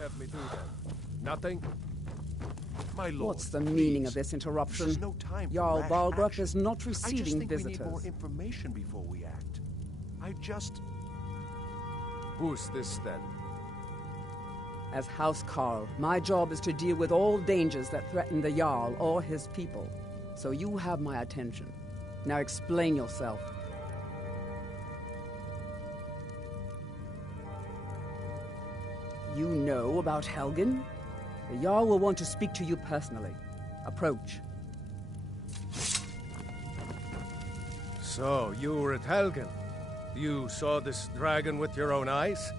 have me do then? Nothing? My lord, What's the meaning of this interruption? This is no time for Jarl rash Balgruuf action. is not I just receiving think visitors. we need more information before we act. Who's this then? As House Carl, my job is to deal with all dangers that threaten the Jarl or his people. So you have my attention. Now explain yourself. You know about Helgen? The Jarl will want to speak to you personally. Approach. So, you were at Helgen. You saw this dragon with your own eyes?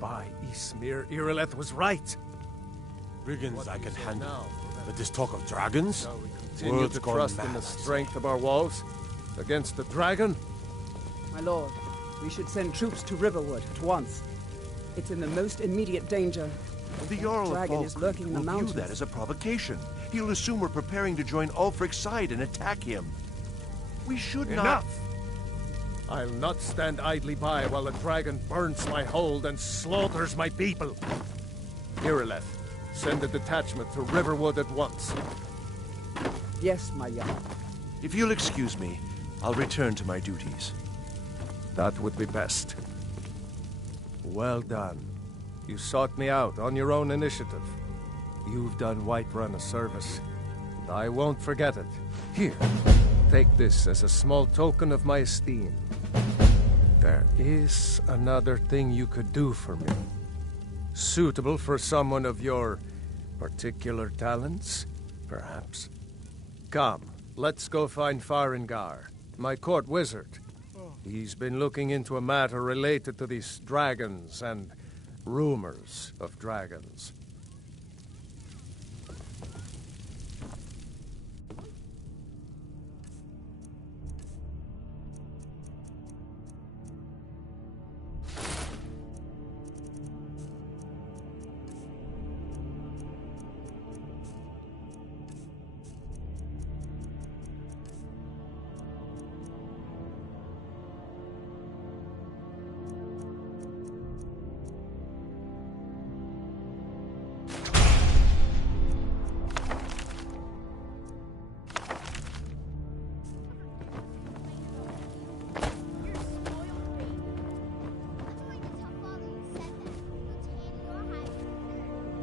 By Ysmir, Irileth was right. Brigands I can handle. Now, But this talk of dragons? shall we continue Words to gone trust mad, in the I say. strength of our walls against the dragon? My lord, we should send troops to Riverwood at once. It's in the most immediate danger. The Jarl of Dragon is Falkreath lurking in the will view mountains. that as a provocation. He'll assume we're preparing to join Ulfric's side and attack him. We should not... Enough! I'll not stand idly by while the dragon burns my hold and slaughters my people. Irileth, send a detachment to Riverwood at once. Yes, my Jarl. If you'll excuse me, I'll return to my duties. That would be best. Well done. You sought me out on your own initiative. You've done Whiterun a service, and I won't forget it. Here, take this as a small token of my esteem. There is another thing you could do for me. Suitable for someone of your particular talents, perhaps. Come, let's go find Farengar, my court wizard. He's been looking into a matter related to these dragons and rumors of dragons.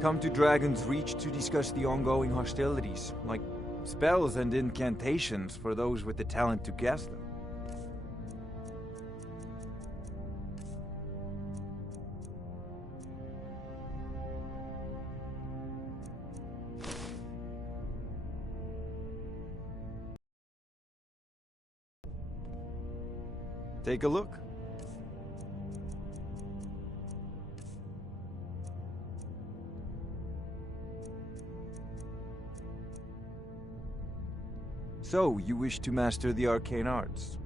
Come to Dragon's Reach to discuss the ongoing hostilities, like spells and incantations for those with the talent to cast them. Take a look. So, you wish to master the arcane arts?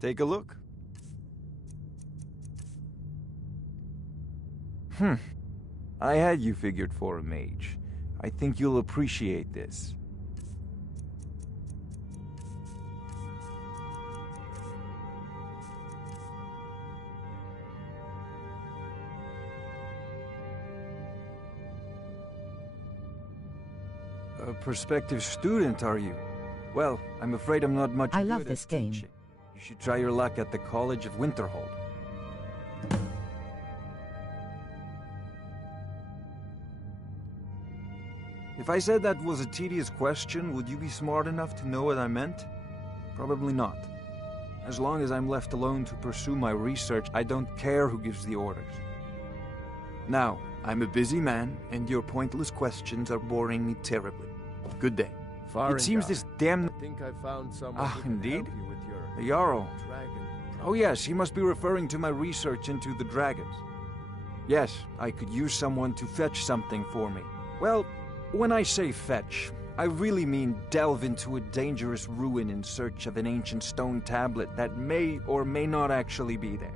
Take a look. I had you figured for a mage. I think you'll appreciate this. A prospective student, are you? Well, I'm afraid I'm not much I good love at this game. teaching. You should try your luck at the College of Winterhold. If I said that was a tedious question, would you be smart enough to know what I meant? Probably not. As long as I'm left alone to pursue my research, I don't care who gives the orders. Now, I'm a busy man, and your pointless questions are boring me terribly. Good day. It seems this damn... I think I found someone who can indeed? help you with your The Jarl. dragon. Oh yes, he must be referring to my research into the dragons. Yes, I could use someone to fetch something for me. Well, when I say fetch, I really mean delve into a dangerous ruin in search of an ancient stone tablet that may or may not actually be there.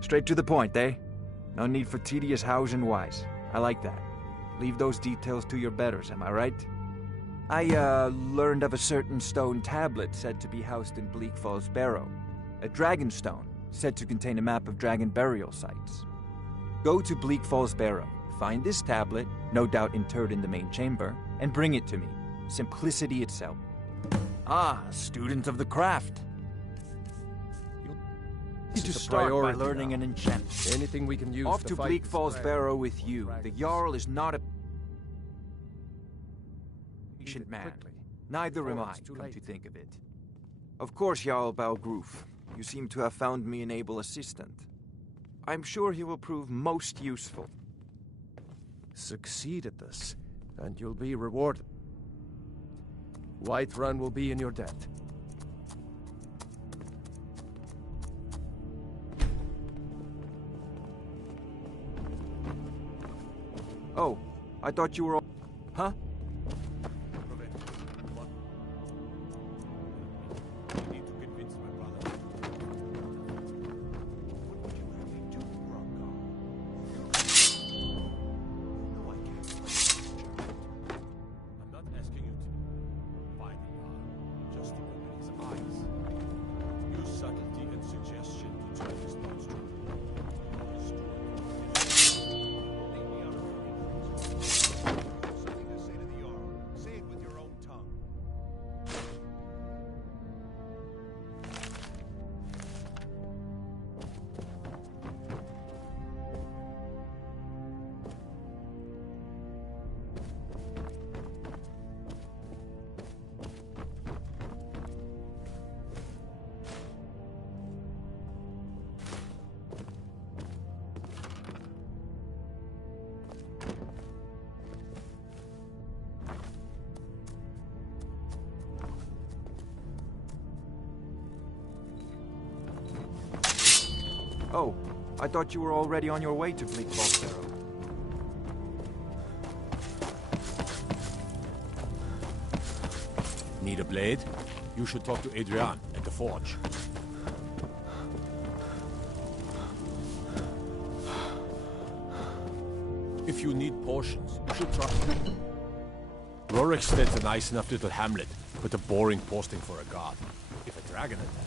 Straight to the point, eh? No need for tedious hows and whys. I like that. Leave those details to your betters, am I right? I, learned of a certain stone tablet said to be housed in Bleak Falls Barrow. A dragon stone, said to contain a map of dragon burial sites. Go to Bleak Falls Barrow, find this tablet, no doubt interred in the main chamber, and bring it to me. Simplicity itself. Ah, student of the craft. Need to The start by priority learning now. an enchantment. Anything we can use Off to fight Bleak this Falls dragon. Barrow with you. The Dragons. Jarl is not a Eat patient it man. quickly. Neither am before I, it's too come late. to think of it. Of course, Jarl Balgroof. You seem to have found me an able assistant. I'm sure he will prove most useful. Succeed at this, and you'll be rewarded. Whiterun will be in your debt. Oh, I thought you were all... Huh? I need to convince my brother. What would you have me do, Rocco? No, I can't. I'm not asking you to find the Jarl, just to open his eyes. Use subtlety and suggestion to turn his thoughts to Something to say to the Jarl. Say it with your own tongue. Oh, I thought you were already on your way to Bleak Falls Barrow. Need a blade? You should talk to Adrian at the forge. If you need potions, you should try... Roriksted's a nice enough little hamlet, but a boring posting for a god. If a dragon attacks...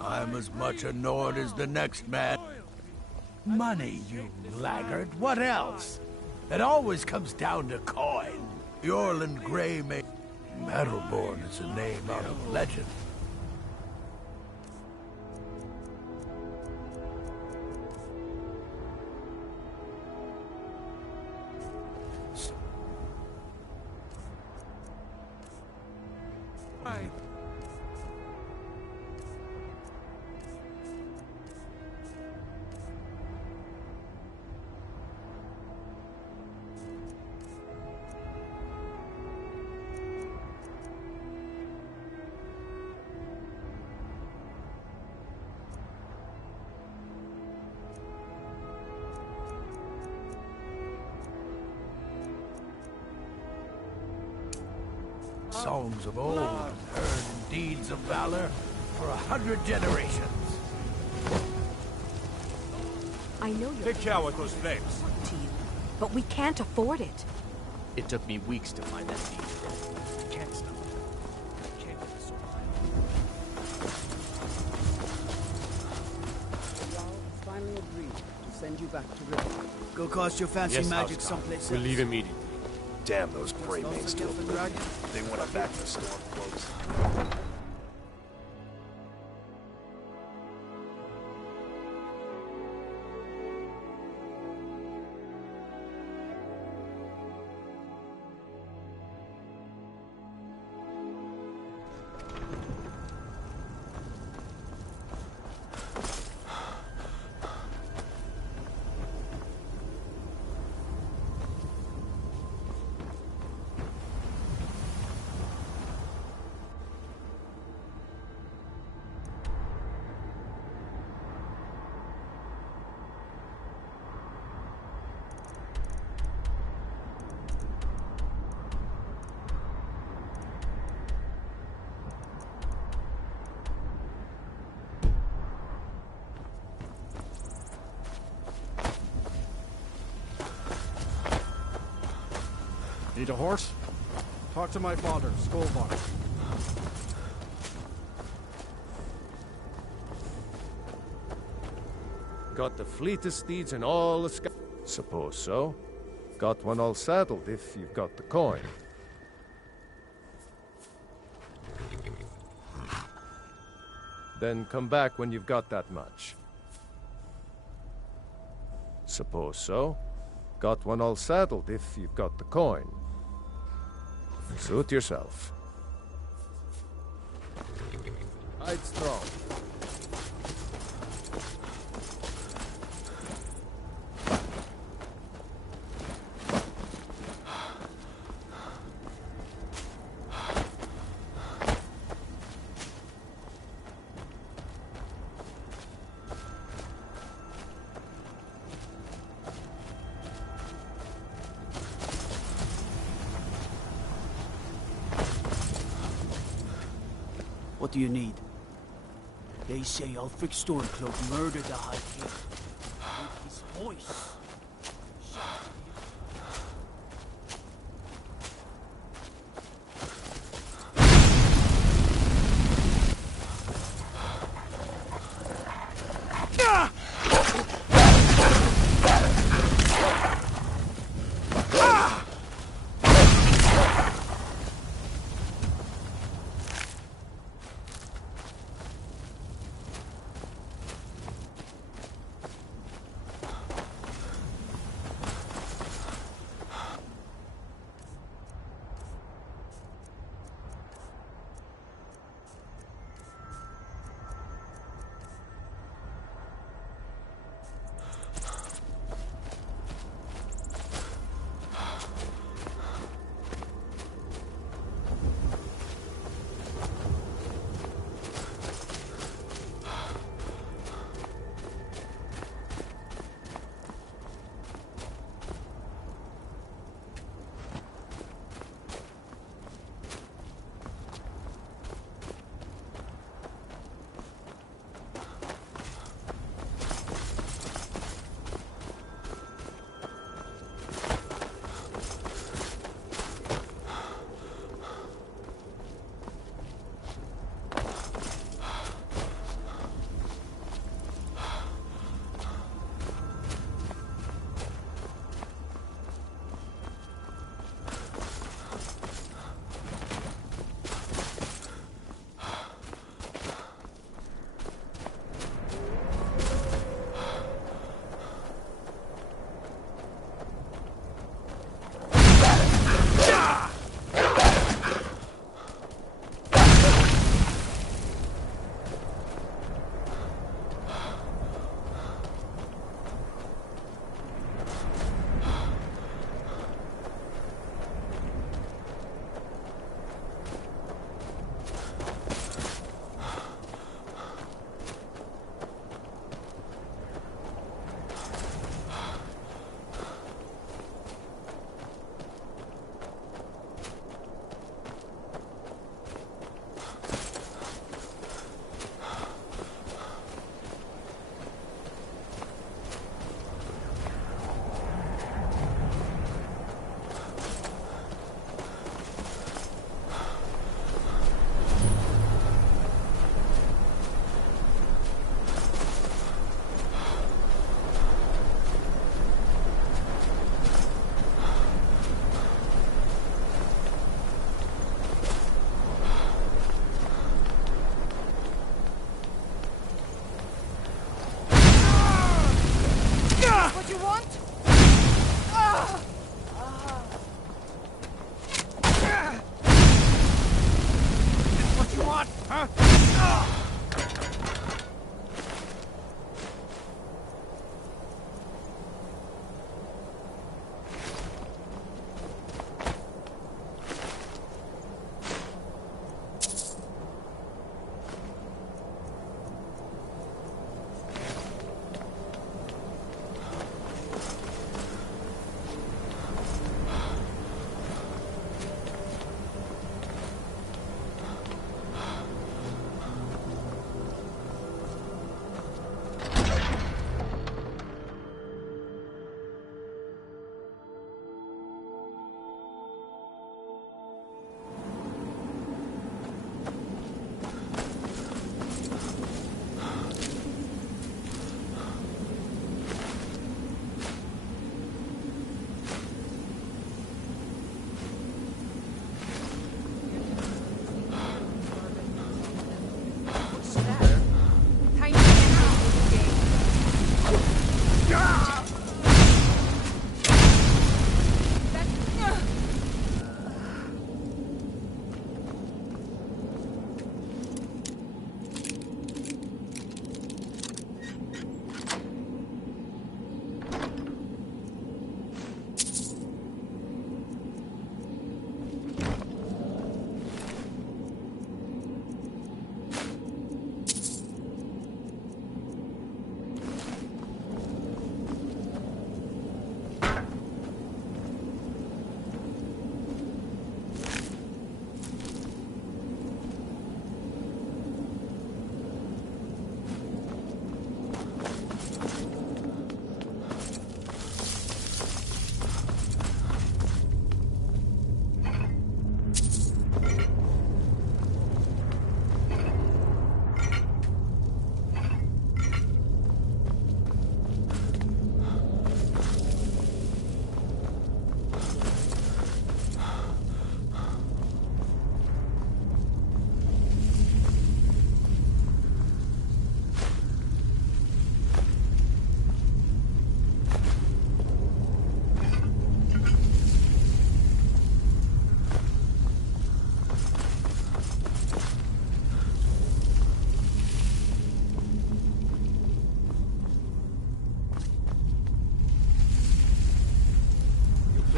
I'm as much a Nord as the next man. Money, you laggard. What else? It always comes down to coin. The Orland Grey made... Metalborn is a name out of legend. Songs of old, heard in deeds of valor for 100 generations. I know you're... Take care with those flames. to you, but we can't afford it. It took me weeks to find that deed. Can't stop. Can't get the sword. The Jarl has finally agreed to send you back to River. Go cast your fancy Yes, magic House someplace We'll else. leave immediately. Damn those gray Don't mains forget still the bleed. dragon. They want to back the storm close. Need a horse? Talk to my father, Skolvar. Got the fleetest steeds in all the sky. Suppose so. Got one all saddled if you've got the coin. Then come back when you've got that much. Suppose so. Got one all saddled if you've got the coin. Suit yourself. Hide strong. What do you need? They say Ulfric Stormcloak murdered the High King. With his voice.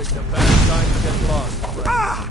Picked a bad time to get lost, friend.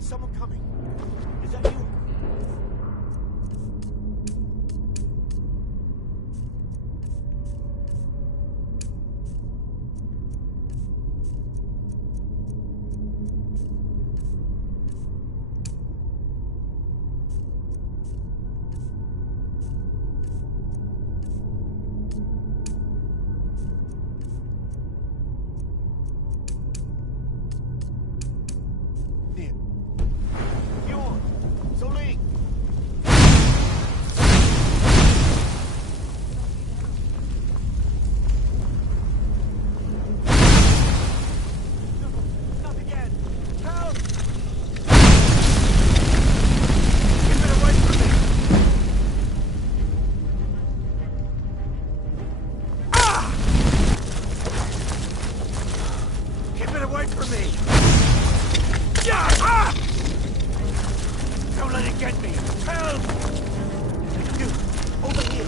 Someone coming. Is that you? Don't let it get me! Help! You! Over here!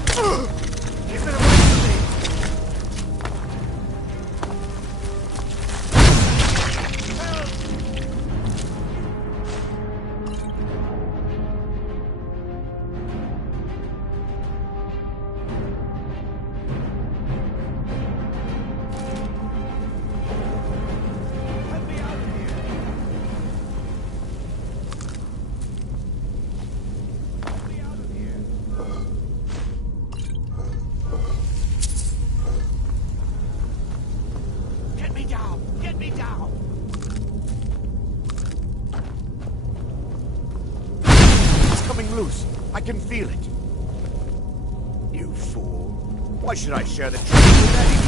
Keep it away from me! Help! Let me out of here! Let me out of here! Get me down! Get me down! It's coming loose. I can feel it. You fool. Why should I share the truth with anyone?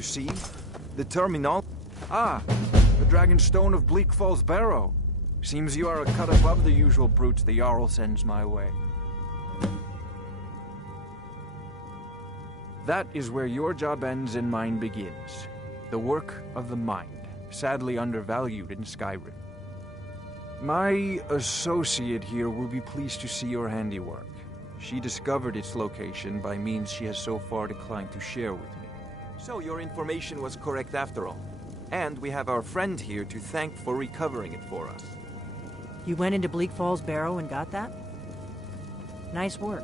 You see? The terminal... Ah! The Dragonstone of Bleak Falls Barrow. Seems you are a cut above the usual brutes the Jarl sends my way. That is where your job ends and mine begins. The work of the mind, sadly undervalued in Skyrim. My associate here will be pleased to see your handiwork. She discovered its location by means she has so far declined to share with me. So your information was correct after all. And we have our friend here to thank for recovering it for us. You went into Bleak Falls Barrow and got that? Nice work.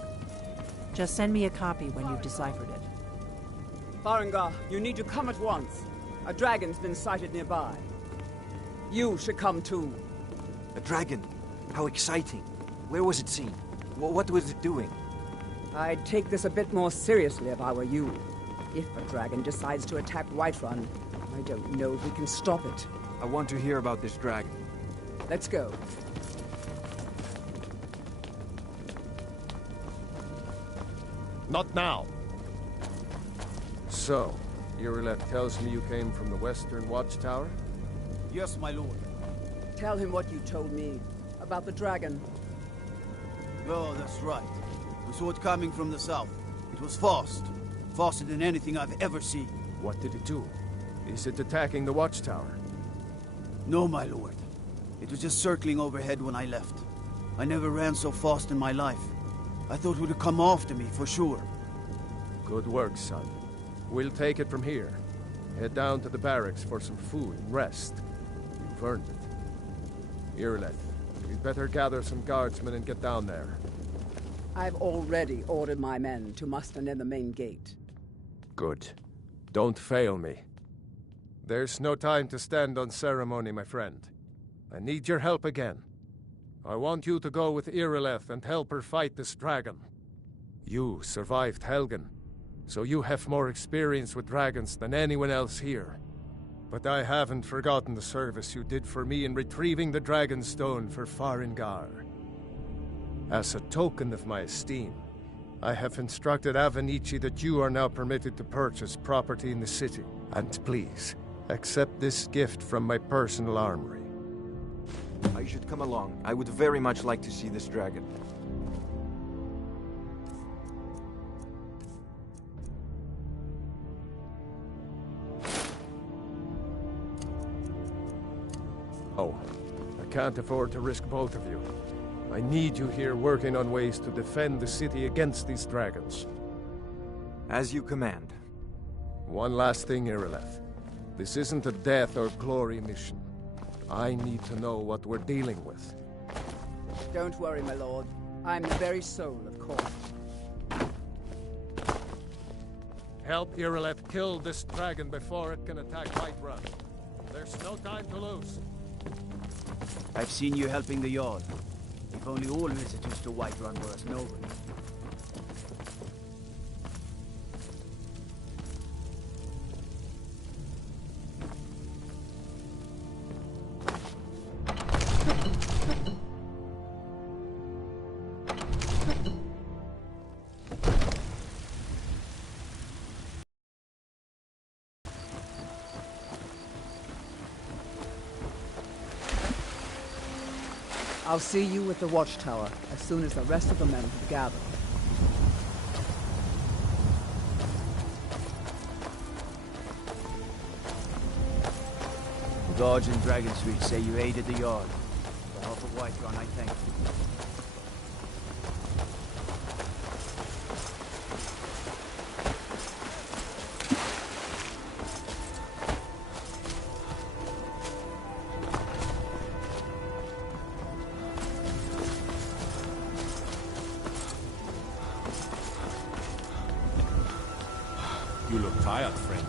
Just send me a copy when you've deciphered it. Farengar, you need to come at once. A dragon's been sighted nearby. You should come too. A dragon? How exciting. Where was it seen? What was it doing? I'd take this a bit more seriously if I were you. If a dragon decides to attack Whiterun, I don't know if we can stop it. I want to hear about this dragon. Let's go. Not now. So, Irileth tells me you came from the Western Watchtower? Yes, my lord. Tell him what you told me about the dragon. Oh, that's right. We saw it coming from the south. It was fast. Faster than anything I've ever seen. What did it do? Is it attacking the Watchtower? No, my lord. It was just circling overhead when I left. I never ran so fast in my life. I thought it would come after me, for sure. Good work, son. We'll take it from here. Head down to the barracks for some food and rest. You've earned it. Irileth, we'd better gather some guardsmen and get down there. I've already ordered my men to muster near the main gate. Good. Don't fail me. There's no time to stand on ceremony, my friend. I need your help again. I want you to go with Irileth and help her fight this dragon. You survived Helgen, so you have more experience with dragons than anyone else here. But I haven't forgotten the service you did for me in retrieving the Dragonstone for Farengar. As a token of my esteem, I have instructed Avenici that you are now permitted to purchase property in the city. And please, accept this gift from my personal armory. I should come along. I would very much like to see this dragon. Oh, I can't afford to risk both of you. I need you here working on ways to defend the city against these dragons. As you command. One last thing, Irileth. This isn't a death or glory mission. I need to know what we're dealing with. Don't worry, my lord. I'm the very soul of Khorne. Help Irileth kill this dragon before it can attack Whiterun. There's no time to lose. I've seen you helping the Jarl. If only all visitors to Whiterun were as noble. I'll see you at the Watchtower as soon as the rest of the men have gathered. The guards in Dragon Street say you aided the Jarl. On behalf of Whiterun, I thank you. You look tired, friend.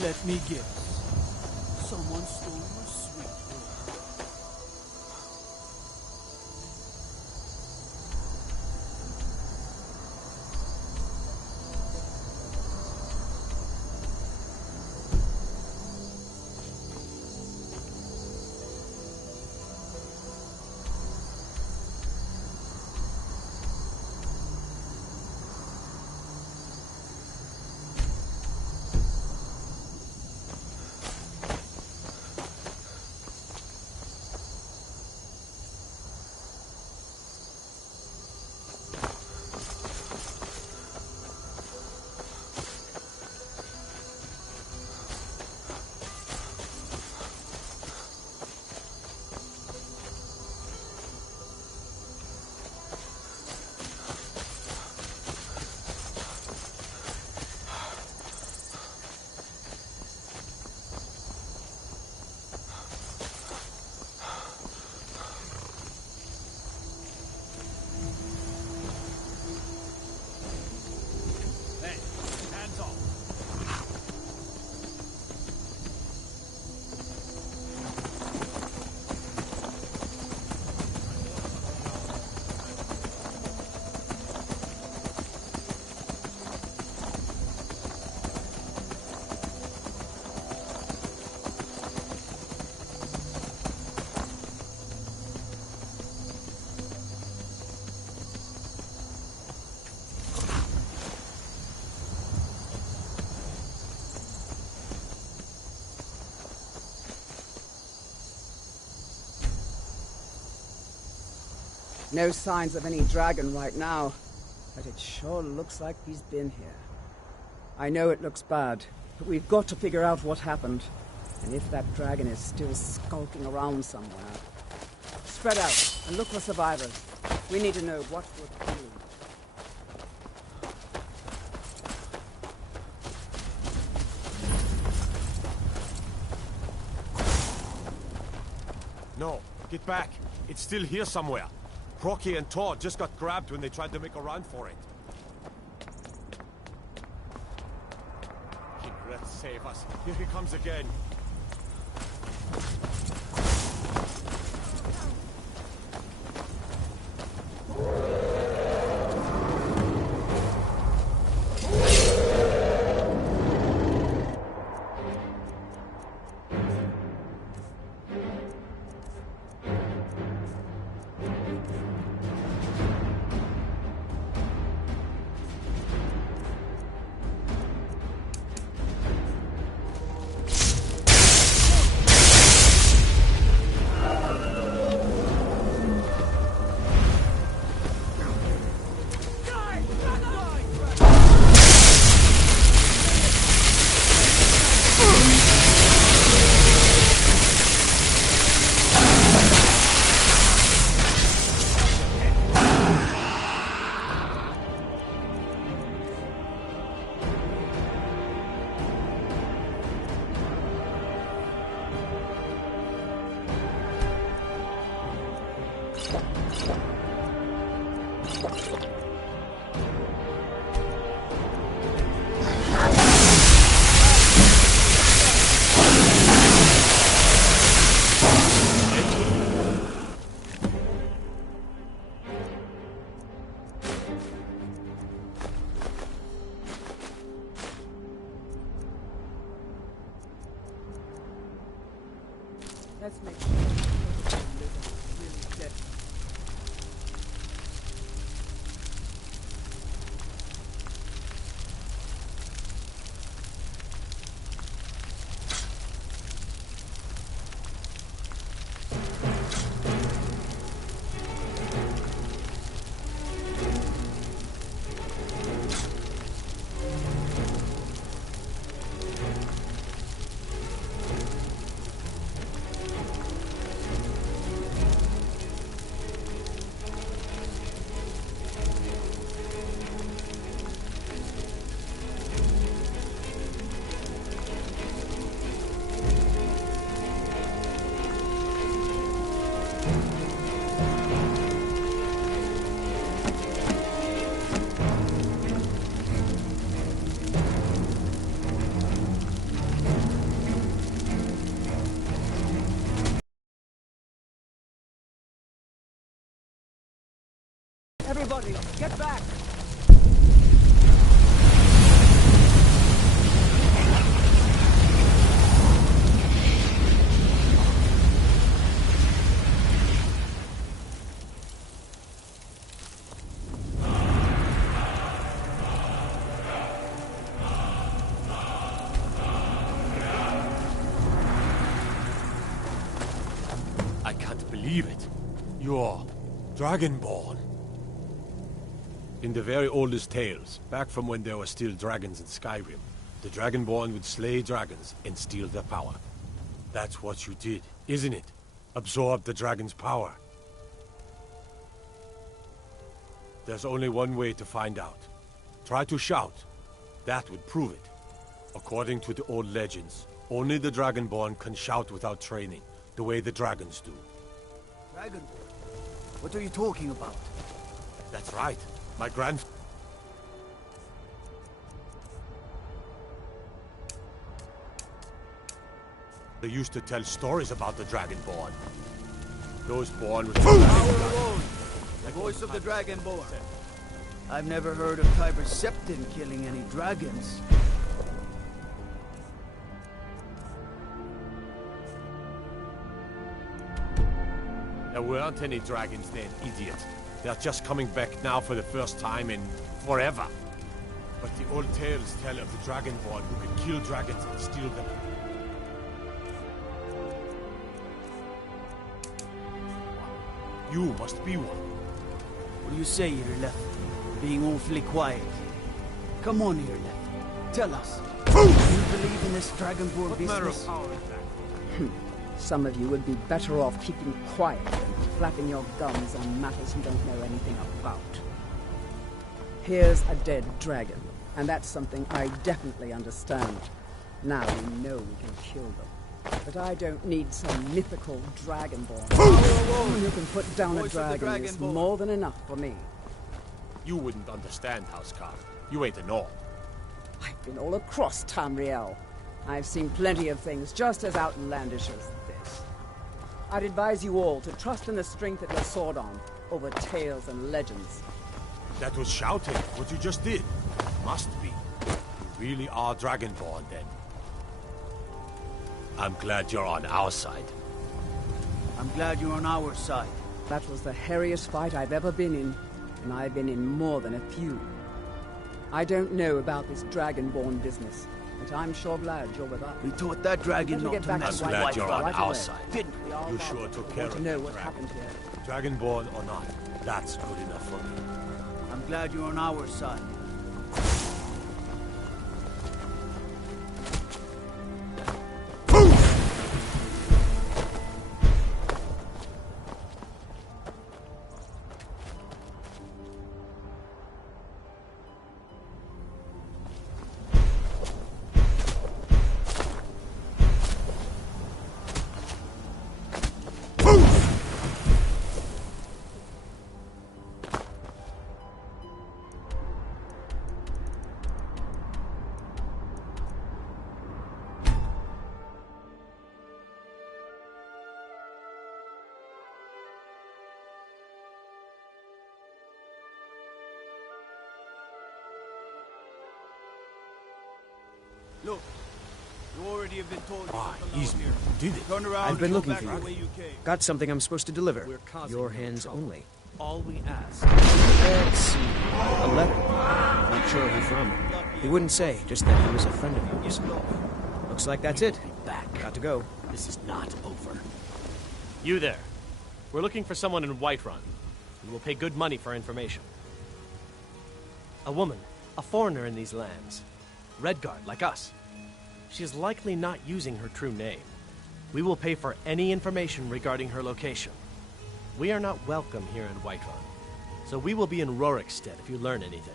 Let me guess. Someone stole your sweet roll. No signs of any dragon right now, but it sure looks like he's been here. I know it looks bad, but we've got to figure out what happened. And if that dragon is still skulking around somewhere. Spread out and look for survivors. We need to know what we're doing. No, get back. It's still here somewhere. Crocky and Todd just got grabbed when they tried to make a run for it. Let's save us. Here he comes again. Let's make sure really dead. Everybody, get back! I can't believe it. You're Dragonborn. In the very oldest tales, back from when there were still dragons in Skyrim, the Dragonborn would slay dragons and steal their power. That's what you did, isn't it? Absorb the dragon's power. There's only one way to find out. Try to shout. That would prove it. According to the old legends, only the Dragonborn can shout without training, the way the dragons do. Dragonborn? What are you talking about? That's right. My grand... They used to tell stories about the Dragonborn. Those born with... Power alone! The voice of the Dragonborn. I've never heard of Tiber Septon killing any dragons. There weren't any dragons then, idiot. They're just coming back now for the first time in forever. But the old tales tell of the Dragonborn who could kill dragons and steal them. You must be one. What do you say here, Left? Being awfully quiet. Come on here, Left. Tell us. Do you believe in this Dragonborn business? Some of you would be better off keeping quiet than flapping your gums on matters you don't know anything about. Here's a dead dragon, and that's something I definitely understand. Now we know we can kill them. But I don't need some mythical dragonborn. Someone who can put down a dragon is more than enough for me. You wouldn't understand, Housecarl. You ain't a Norm. I've been all across Tamriel. I've seen plenty of things just as outlandish as this. I'd advise you all to trust in the strength of your sword arm over tales and legends. That was shouting, what you just did. Must be. You really are Dragonborn, then. I'm glad you're on our side. I'm glad you're on our side. That was the hairiest fight I've ever been in, and I've been in more than a few. I don't know about this Dragonborn business, but I'm sure glad you're with us. We taught that dragon not to mess I'm with glad you're on right our away. side. Didn't we? You sure took care Want of to know that what dragon. happened here? Dragonborn or not, that's good enough for me. I'm glad you're on our side. Look, you already have been told. He's did it. Turn around. I've been and looking go for back the way you. came. Got something I'm supposed to deliver. Your hands only. All we ask. Let's see. A letter. Not sure who from. He wouldn't say, just that he was a friend of yours. Looks like that's it. Back. Got to go. This is not over. You there. We're looking for someone in Whiterun. We will pay good money for information. A woman. A foreigner in these lands. Redguard, like us. She is likely not using her true name. We will pay for any information regarding her location. We are not welcome here in Whiterun, so we will be in Rorikstead if you learn anything.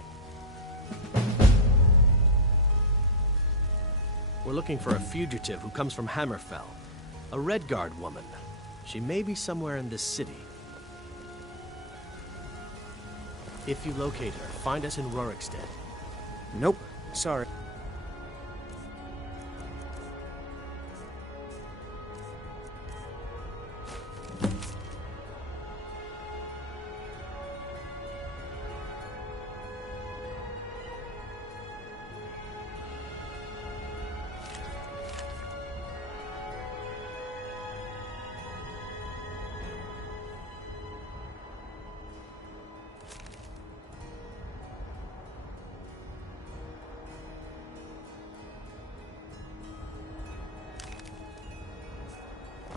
We're looking for a fugitive who comes from Hammerfell. A Redguard woman. She may be somewhere in this city. If you locate her, find us in Rorikstead. Nope. Sorry.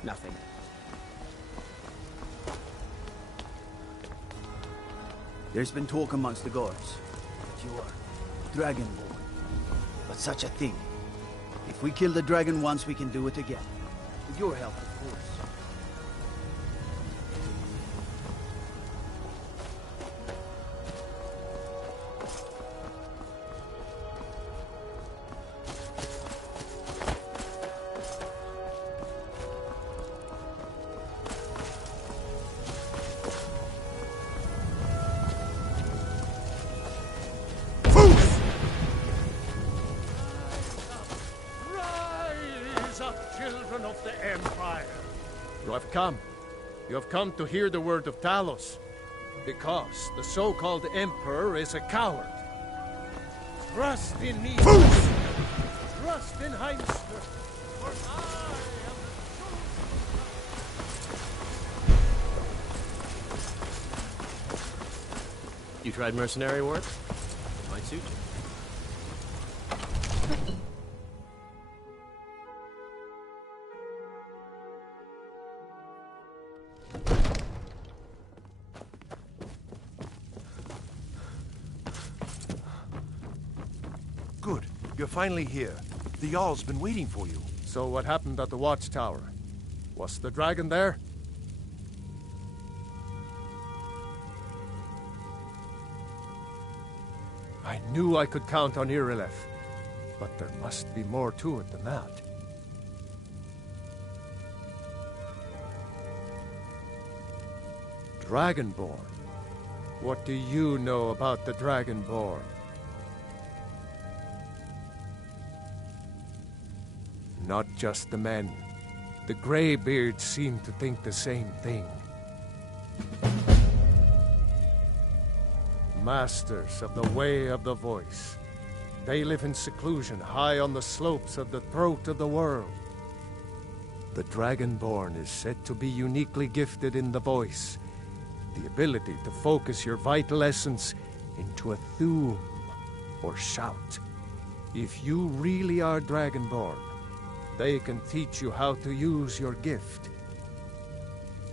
Nothing. There's been talk amongst the guards that you are Dragonborn. But such a thing. If we kill the dragon once, we can do it again. With your help, of course. Rise up, children of the Empire. You have come. You have come to hear the word of Talos. Because the so-called Emperor is a coward. Trust in me. Trust in Heimster. For I am the You tried mercenary work? Might suit you. you're finally here. The Jarl's been waiting for you. So what happened at the watchtower? Was the dragon there? I knew I could count on Irileth, but there must be more to it than that. Dragonborn? What do you know about the Dragonborn? Not just the men. The Greybeards seem to think the same thing. Masters of the Way of the Voice. They live in seclusion high on the slopes of the throat of the world. The Dragonborn is said to be uniquely gifted in the voice, the ability to focus your vital essence into a thum, or shout. If you really are Dragonborn, they can teach you how to use your gift.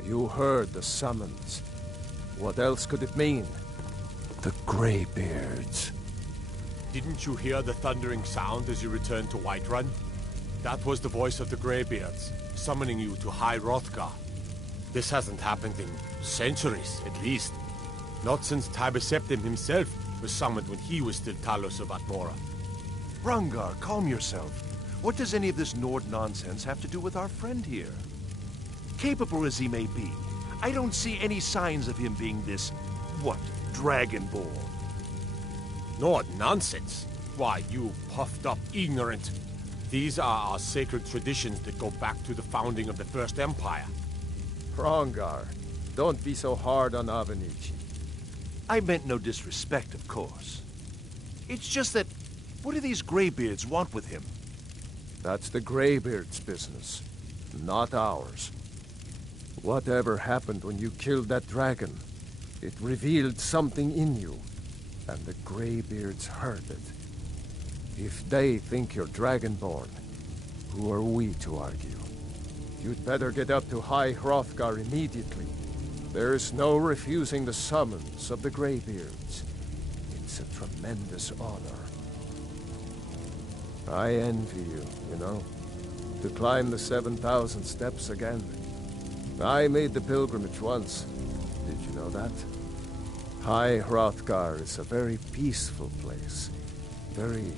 You heard the summons. What else could it mean? The Greybeards. Didn't you hear the thundering sound as you returned to Whiterun? That was the voice of the Greybeards, summoning you to High Hrothgar. This hasn't happened in centuries, at least. Not since Tiber Septim himself was summoned when he was still Talos of Atmora. Rungar, calm yourself. What does any of this Nord nonsense have to do with our friend here? Capable as he may be, I don't see any signs of him being this, Dragonborn. Nord nonsense? Why, you puffed up ignorant. These are our sacred traditions that go back to the founding of the First Empire. Hrongar, don't be so hard on Avenici. I meant no disrespect, of course. It's just that, what do these Greybeards want with him? That's the Greybeards' business, not ours. Whatever happened when you killed that dragon, it revealed something in you, and the Greybeards heard it. If they think you're Dragonborn, who are we to argue? You'd better get up to High Hrothgar immediately. There's no refusing the summons of the Greybeards. It's a tremendous honor. I envy you, you know, to climb the 7,000 steps again. I made the pilgrimage once. Did you know that? High Hrothgar is a very peaceful place. Very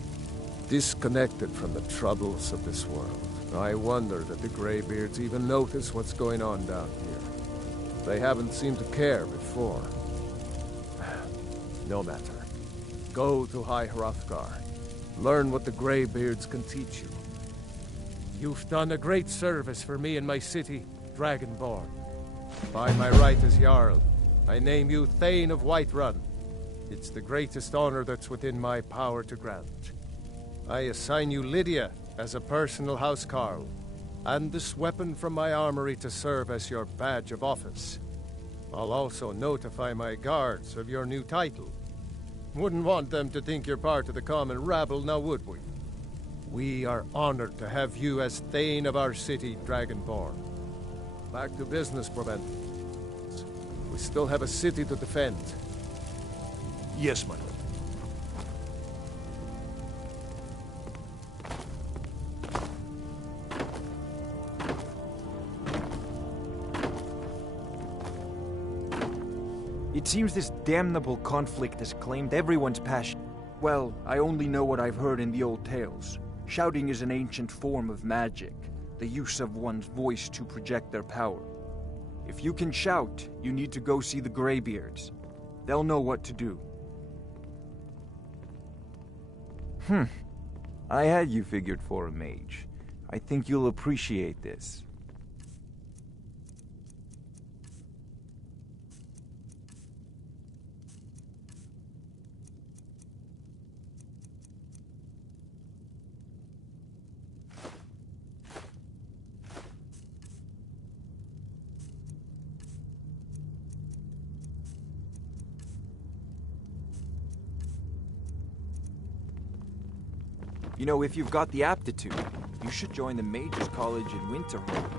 disconnected from the troubles of this world. I wonder that the Greybeards even notice what's going on down here. They haven't seemed to care before. No matter. Go to High Hrothgar. Learn what the Greybeards can teach you. You've done a great service for me and my city, Dragonborn. By my right as Jarl, I name you Thane of Whiterun. It's the greatest honor that's within my power to grant. I assign you Lydia as a personal housecarl, and this weapon from my armory to serve as your badge of office. I'll also notify my guards of your new title. Wouldn't want them to think you're part of the common rabble, now would we? We are honored to have you as Thane of our city, Dragonborn. Back to business, Provent. We still have a city to defend. Yes, my lord. It seems this damnable conflict has claimed everyone's passion. Well, I only know what I've heard in the old tales. Shouting is an ancient form of magic, the use of one's voice to project their power. If you can shout, you need to go see the Greybeards. They'll know what to do. I had you figured for a mage. I think you'll appreciate this. You know, if you've got the aptitude, you should join the Mages College in Winterhold.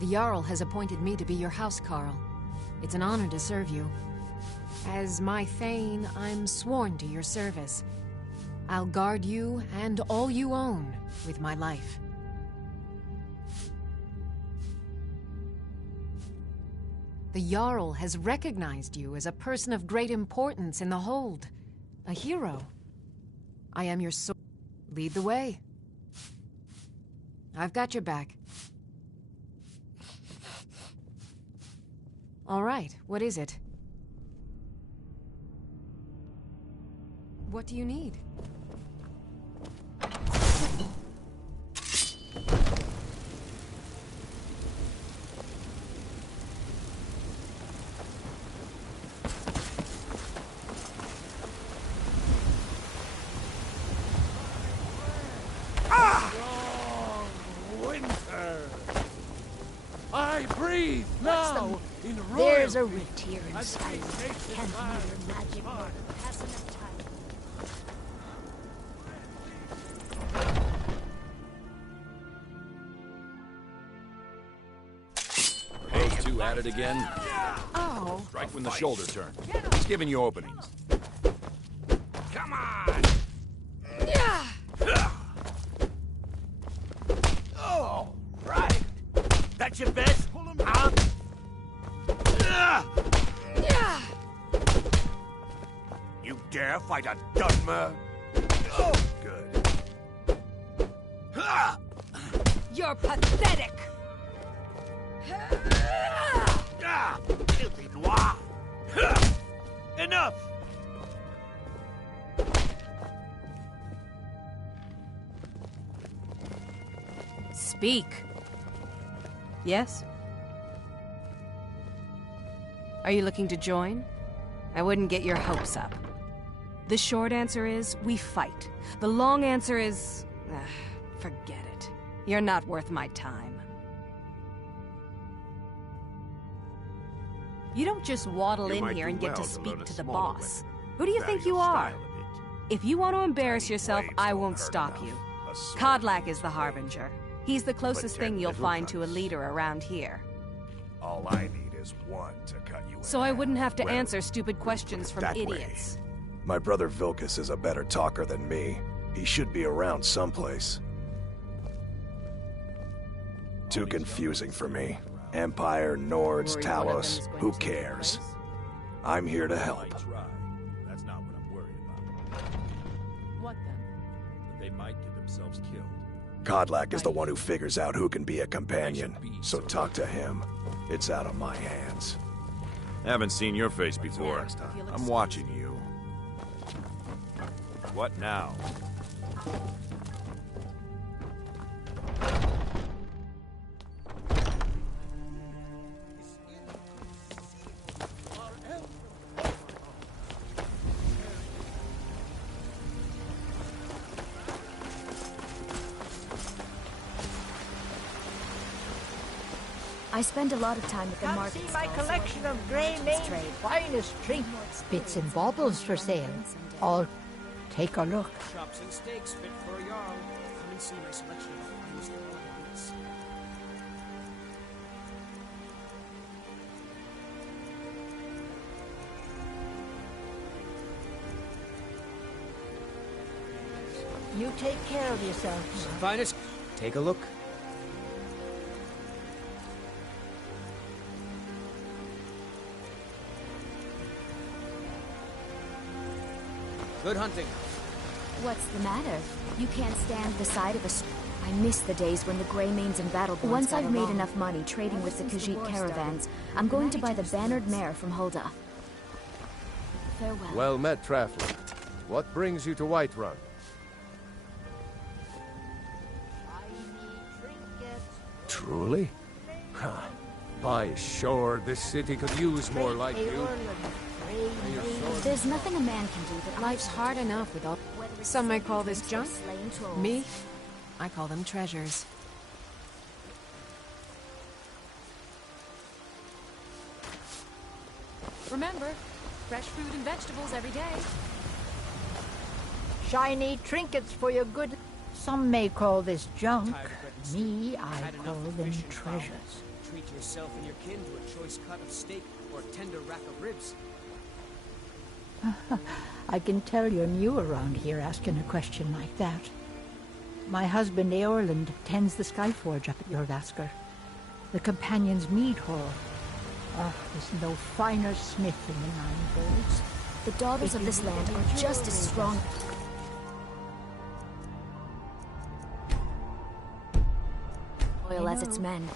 The Jarl has appointed me to be your housecarl. It's an honor to serve you. As my Thane, I'm sworn to your service. I'll guard you and all you own with my life. The Jarl has recognized you as a person of great importance in the Hold. A hero. I am your sword. Lead the way. I've got your back. All right, what is it? What do you need? I breathe now in royalty. There's a rift here in Skyrim. Can't hear your magic word. Pass enough time. Are those two at it again? Oh. Strike when the shoulder turn. He's giving you openings. Come on! Oh, right. That's your best? Huh? You dare fight a Dunmer? Oh, good. You're pathetic! Filthy noir! Enough! Speak. Yes? Are you looking to join? I wouldn't get your hopes up. The short answer is, we fight. The long answer is... forget it. You're not worth my time. You don't just waddle in here and get to speak to the boss. Who do you think you are? If you want to embarrass yourself, I won't stop you. Kodlak is the Harbinger. He's the closest thing you'll find to a leader around here. All I need is one to cut you in So I wouldn't have to Well, answer stupid questions from that way. idiots. My brother Vilkas is a better talker than me. He should be around someplace. Too confusing for me. Empire, Nords, Talos, who cares? I'm here to help. That's not what I'm worried about. What then? But they might get themselves killed. Kodlak is the one who figures out who can be a companion, so talk to him. It's out of my hands. Haven't seen your face before. I'm watching you. What now? I spend a lot of time at the Come market. see my collection of Grey Main's finest trinkets, bits and baubles for sale. Or take a look. Chops and steaks fit for a Jarl. Come and see my selection of finest ornaments. You take care of yourself. Finest. Take a look. Good hunting. What's the matter? You can't stand the sight of a... I miss the days when the Greymanes and Battleborns Once I've made enough money trading with the Khajiit caravans, I'm going to buy the bannered mare from Hulda. Farewell. Well met, traveler. What brings you to Whiterun? Truly? Huh. By sure, this city could use more like you. There's nothing a man can do that Life's hard enough with all... Some might call this junk. Me? I call them treasures. Remember, fresh fruit and vegetables every day. Shiny trinkets for your good... Some may call this junk. Me, I call them treasures. treat yourself and your kin to a choice cut of steak or a tender rack of ribs. I can tell you're new around here asking a question like that. My husband Eorland tends the Skyforge up at Jordasker. The Companion's Mead Hall. Oh, there's no finer smith in the Nine Bolts. The daughters of this land are just as strong. Loyal as its men.